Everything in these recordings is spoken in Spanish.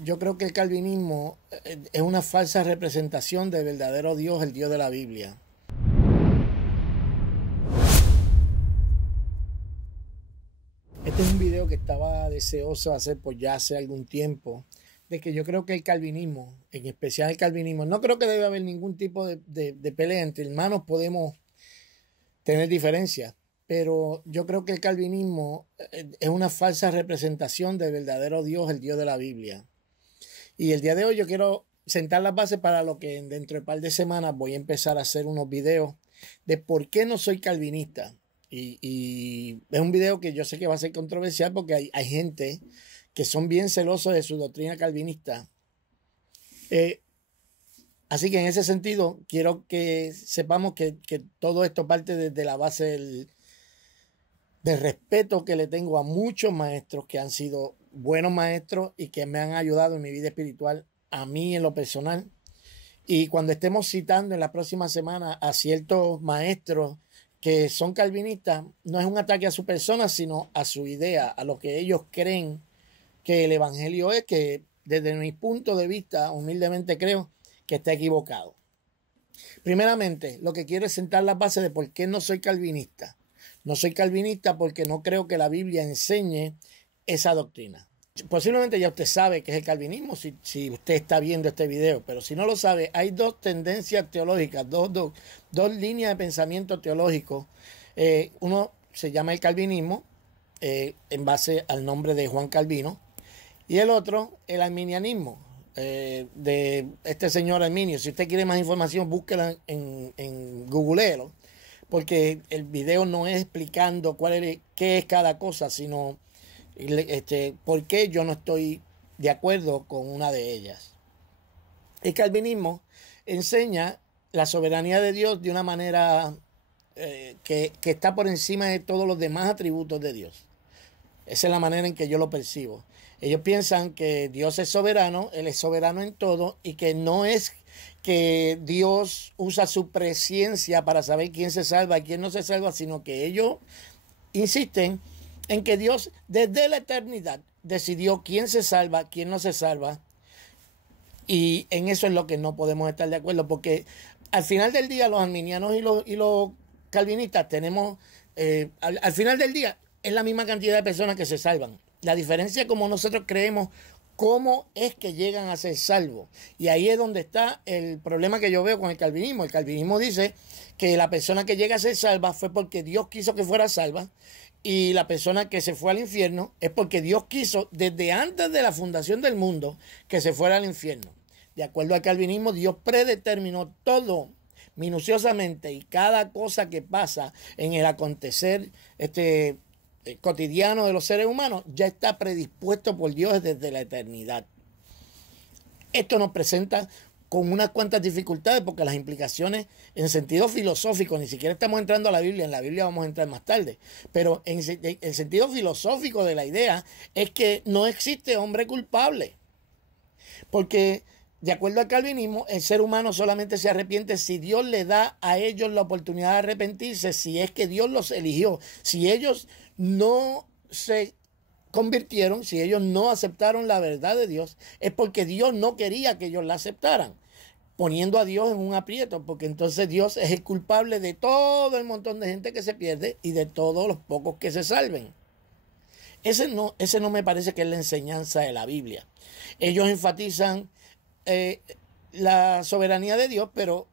Yo creo que el calvinismo es una falsa representación del verdadero Dios, el Dios de la Biblia. Este es un video que estaba deseoso de hacer por ya hace algún tiempo, de que yo creo que el calvinismo, en especial el calvinismo, no creo que debe haber ningún tipo de pelea entre hermanos, podemos tener diferencias, pero yo creo que el calvinismo es una falsa representación del verdadero Dios, el Dios de la Biblia. Y el día de hoy yo quiero sentar las bases para lo que dentro de un par de semanas voy a empezar a hacer unos videos de por qué no soy calvinista. Y es un video que yo sé que va a ser controversial porque hay gente que son bien celosos de su doctrina calvinista. Así que en ese sentido quiero que sepamos que todo esto parte desde la base del respeto que le tengo a muchos maestros que han sido buenos maestros y que me han ayudado en mi vida espiritual, a mí en lo personal. Y cuando estemos citando en la próxima semana a ciertos maestros que son calvinistas, no es un ataque a su persona, sino a su idea, a lo que ellos creen que el evangelio es, que desde mi punto de vista, humildemente creo que está equivocado. Primeramente, lo que quiero es sentar las bases de por qué no soy calvinista. No soy calvinista porque no creo que la Biblia enseñe esa doctrina. Posiblemente ya usted sabe qué es el calvinismo si usted está viendo este video, pero si no lo sabe, hay dos tendencias teológicas, dos líneas de pensamiento teológico. Uno se llama el calvinismo, en base al nombre de Juan Calvino, y el otro, el arminianismo, de este señor Arminio. Si usted quiere más información, búsquela en Googleelo, porque el video no es explicando qué es cada cosa, sino por qué yo no estoy de acuerdo con una de ellas. El calvinismo enseña la soberanía de Dios de una manera que está por encima de todos los demás atributos de Dios. Esa es la manera en que yo lo percibo. Ellos piensan que Dios es soberano, Él es soberano en todo, y que no es que Dios usa su presciencia para saber quién se salva y quién no se salva, sino que ellos insisten en que Dios desde la eternidad decidió quién se salva, quién no se salva, y en eso es lo que no podemos estar de acuerdo, porque al final del día los arminianos y los calvinistas tenemos, al final del día es la misma cantidad de personas que se salvan. La diferencia es como nosotros creemos cómo es que llegan a ser salvos. Y ahí es donde está el problema que yo veo con el calvinismo. El calvinismo dice que la persona que llega a ser salva fue porque Dios quiso que fuera salva, y la persona que se fue al infierno es porque Dios quiso desde antes de la fundación del mundo que se fuera al infierno. De acuerdo al calvinismo, Dios predeterminó todo minuciosamente, y cada cosa que pasa en el acontecer cotidiano de los seres humanos ya está predispuesto por Dios desde la eternidad. Esto nos presenta con unas cuantas dificultades, porque las implicaciones en sentido filosófico, ni siquiera estamos entrando a la Biblia, en la Biblia vamos a entrar más tarde, pero en el sentido filosófico de la idea es que no existe hombre culpable, porque de acuerdo al calvinismo, el ser humano solamente se arrepiente si Dios le da a ellos la oportunidad de arrepentirse, si es que Dios los eligió. Si ellos no se convirtieron, si ellos no aceptaron la verdad de Dios, es porque Dios no quería que ellos la aceptaran, poniendo a Dios en un aprieto, porque entonces Dios es el culpable de todo el montón de gente que se pierde y de todos los pocos que se salven. Ese no me parece que es la enseñanza de la Biblia. Ellos enfatizan la soberanía de Dios, pero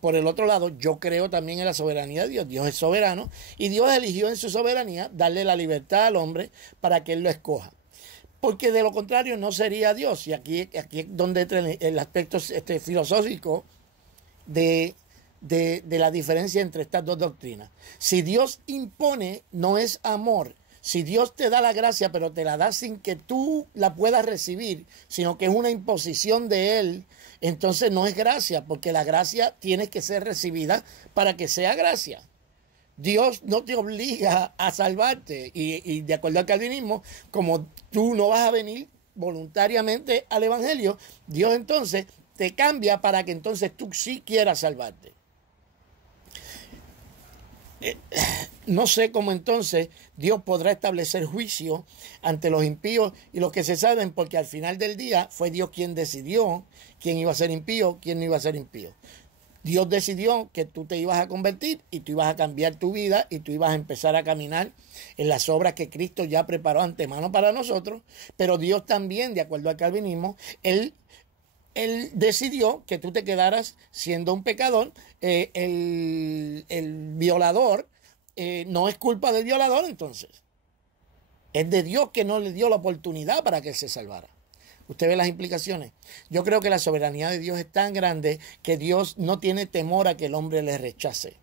por el otro lado, yo creo también en la soberanía de Dios. Dios es soberano y Dios eligió en su soberanía darle la libertad al hombre para que él lo escoja, porque de lo contrario no sería Dios. Y aquí es donde entra el aspecto filosófico de la diferencia entre estas dos doctrinas. Si Dios impone, no es amor. Si Dios te da la gracia, pero te la da sin que tú la puedas recibir, sino que es una imposición de Él, entonces no es gracia, porque la gracia tiene que ser recibida para que sea gracia. Dios no te obliga a salvarte, y de acuerdo al calvinismo, como tú no vas a venir voluntariamente al evangelio, Dios entonces te cambia para que entonces tú sí quieras salvarte. no sé cómo entonces Dios podrá establecer juicio ante los impíos y los que se salven, porque al final del día fue Dios quien decidió quién iba a ser impío, quién no iba a ser impío. Dios decidió que tú te ibas a convertir y tú ibas a cambiar tu vida y tú ibas a empezar a caminar en las obras que Cristo ya preparó antemano para nosotros, pero Dios también, de acuerdo al calvinismo, Él decidió que tú te quedaras siendo un pecador. El violador no es culpa del violador, entonces. Es de Dios que no le dio la oportunidad para que él se salvara. Usted ve las implicaciones. Yo creo que la soberanía de Dios es tan grande que Dios no tiene temor a que el hombre le rechace.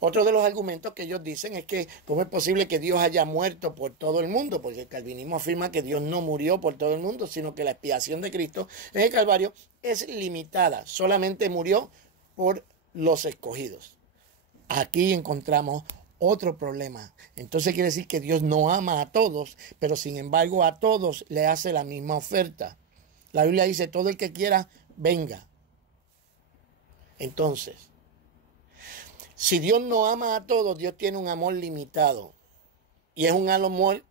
Otro de los argumentos que ellos dicen es que cómo es posible que Dios haya muerto por todo el mundo, porque el calvinismo afirma que Dios no murió por todo el mundo, sino que la expiación de Cristo en el Calvario es limitada, solamente murió por los escogidos. Aquí encontramos otro problema. Entonces quiere decir que Dios no ama a todos, pero sin embargo a todos le hace la misma oferta. La Biblia dice, todo el que quiera, venga. Entonces, si Dios no ama a todos, Dios tiene un amor limitado. Y es un amor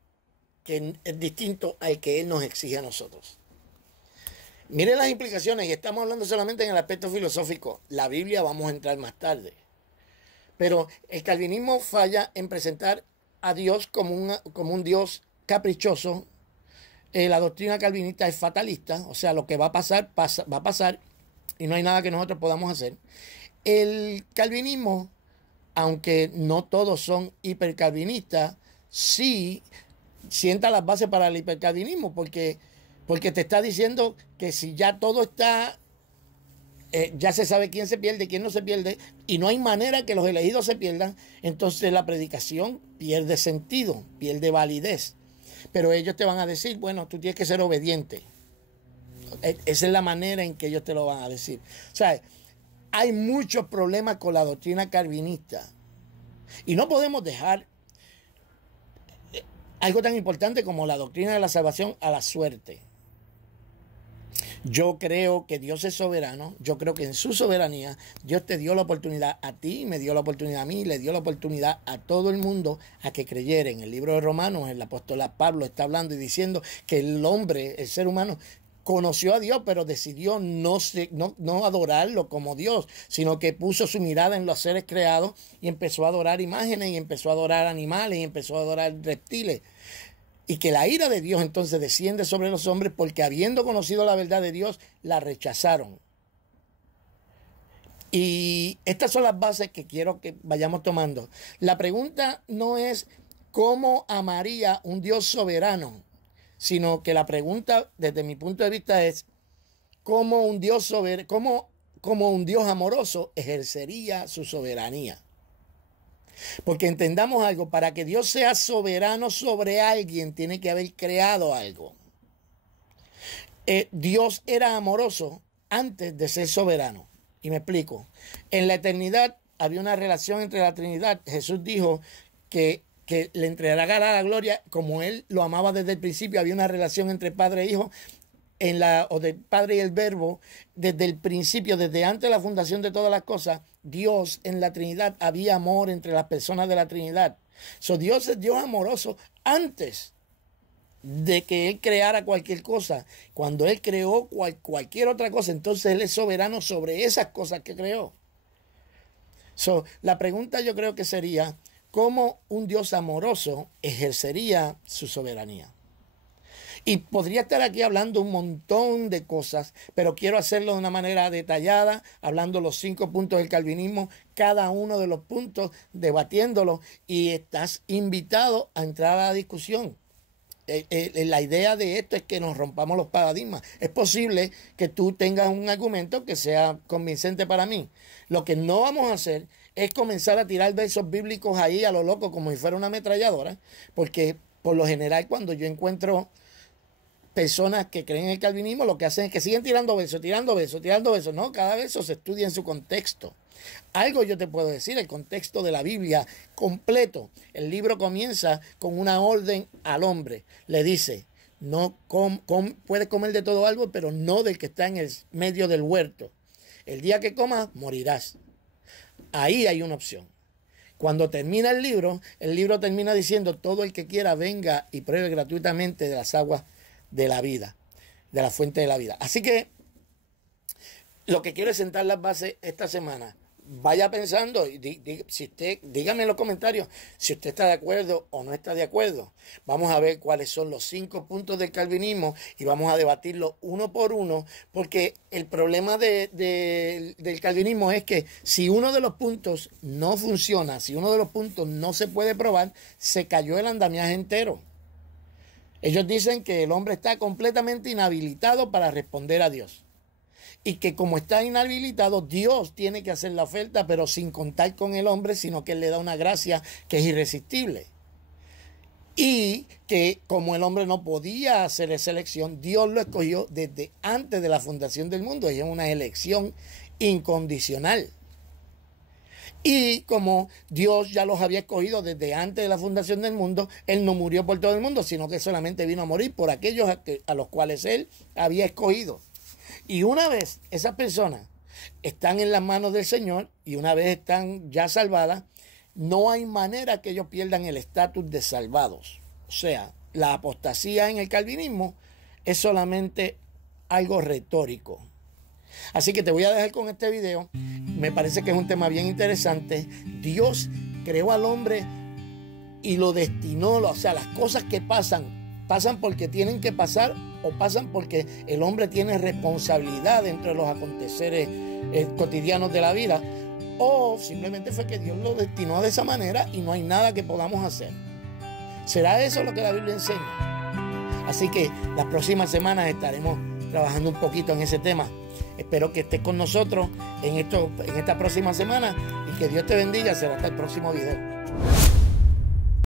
que es distinto al que Él nos exige a nosotros. Miren las implicaciones, y estamos hablando solamente en el aspecto filosófico. La Biblia vamos a entrar más tarde. Pero el calvinismo falla en presentar a Dios como un Dios caprichoso. La doctrina calvinista es fatalista, o sea, lo que va a pasar, va a pasar, y no hay nada que nosotros podamos hacer. El calvinismo, aunque no todos son hipercalvinistas, sí sienta las bases para el hipercalvinismo, porque te está diciendo que si ya todo está... ya se sabe quién se pierde, quién no se pierde, y no hay manera que los elegidos se pierdan, entonces la predicación pierde sentido, pierde validez. Pero ellos te van a decir, bueno, tú tienes que ser obediente. Esa es la manera en que ellos te lo van a decir. O sea, hay muchos problemas con la doctrina calvinista. Y no podemos dejar algo tan importante como la doctrina de la salvación a la suerte. Yo creo que Dios es soberano, yo creo que en su soberanía Dios te dio la oportunidad a ti, me dio la oportunidad a mí, le dio la oportunidad a todo el mundo a que creyera. En el libro de Romanos, el apóstol Pablo está hablando y diciendo que el hombre, el ser humano, conoció a Dios, pero decidió no adorarlo como Dios, sino que puso su mirada en los seres creados y empezó a adorar imágenes y empezó a adorar animales y empezó a adorar reptiles. Y que la ira de Dios entonces desciende sobre los hombres porque habiendo conocido la verdad de Dios, la rechazaron. Y estas son las bases que quiero que vayamos tomando. La pregunta no es cómo amaría un Dios soberano, sino que la pregunta desde mi punto de vista es cómo un Dios soberano, cómo un Dios amoroso ejercería su soberanía. Porque entendamos algo, para que Dios sea soberano sobre alguien, tiene que haber creado algo. Dios era amoroso antes de ser soberano. Y me explico. En la eternidad había una relación entre la Trinidad. Jesús dijo que le entregará la gloria como Él lo amaba desde el principio. Había una relación entre Padre e Hijo. O del Padre y el Verbo, desde el principio, desde antes de la fundación de todas las cosas, Dios en la Trinidad, había amor entre las personas de la Trinidad. Dios es Dios amoroso antes de que Él creara cualquier cosa. Cuando Él creó cualquier otra cosa, entonces Él es soberano sobre esas cosas que creó. La pregunta yo creo que sería, ¿cómo un Dios amoroso ejercería su soberanía? Y podría estar aquí hablando un montón de cosas, pero quiero hacerlo de una manera detallada, hablando los 5 puntos del calvinismo, cada uno de los puntos, debatiéndolo, y estás invitado a entrar a la discusión. La idea de esto es que nos rompamos los paradigmas. Es posible que tú tengas un argumento que sea convincente para mí. Lo que no vamos a hacer es comenzar a tirar versos bíblicos ahí a lo loco como si fuera una ametralladora, porque por lo general cuando yo encuentro personas que creen en el calvinismo, lo que hacen es que siguen tirando versos. No, cada verso se estudia en su contexto. Algo yo te puedo decir, el contexto de la Biblia completo. El libro comienza con una orden al hombre. Le dice, no puedes comer de todo árbol, pero no del que está en el medio del huerto. El día que comas, morirás. Ahí hay una opción. Cuando termina el libro termina diciendo: todo el que quiera venga y pruebe gratuitamente de las aguas de la vida, de la fuente de la vida. Así que lo que quiero es sentar las bases esta semana. Vaya pensando, si usted, dígame en los comentarios si usted está de acuerdo o no está de acuerdo. Vamos a ver cuáles son los 5 puntos del calvinismo y vamos a debatirlos uno por uno, porque el problema del calvinismo es que si uno de los puntos no funciona, si uno de los puntos no se puede probar, se cayó el andamiaje entero. Ellos dicen que el hombre está completamente inhabilitado para responder a Dios. Y que como está inhabilitado, Dios tiene que hacer la oferta, pero sin contar con el hombre, sino que Él le da una gracia que es irresistible. Y que como el hombre no podía hacer esa elección, Dios lo escogió desde antes de la fundación del mundo. Y es una elección incondicional. Y como Dios ya los había escogido desde antes de la fundación del mundo, Él no murió por todo el mundo, sino que solamente vino a morir por aquellos a los cuales Él había escogido. Y una vez esas personas están en las manos del Señor y una vez están ya salvadas, no hay manera que ellos pierdan el estatus de salvados. O sea, la apostasía en el calvinismo es solamente algo retórico. Así que te voy a dejar con este video. Me parece que es un tema bien interesante. Dios creó al hombre y lo destinó. O sea, las cosas que pasan porque tienen que pasar o pasan porque el hombre tiene responsabilidad dentro de los aconteceres cotidianos de la vida, o simplemente fue que Dios lo destinó de esa manera y no hay nada que podamos hacer. ¿Será eso lo que la Biblia enseña? Así que las próximas semanas estaremos trabajando un poquito en ese tema. Espero que estés con nosotros en esta próxima semana y que Dios te bendiga. Será hasta el próximo video.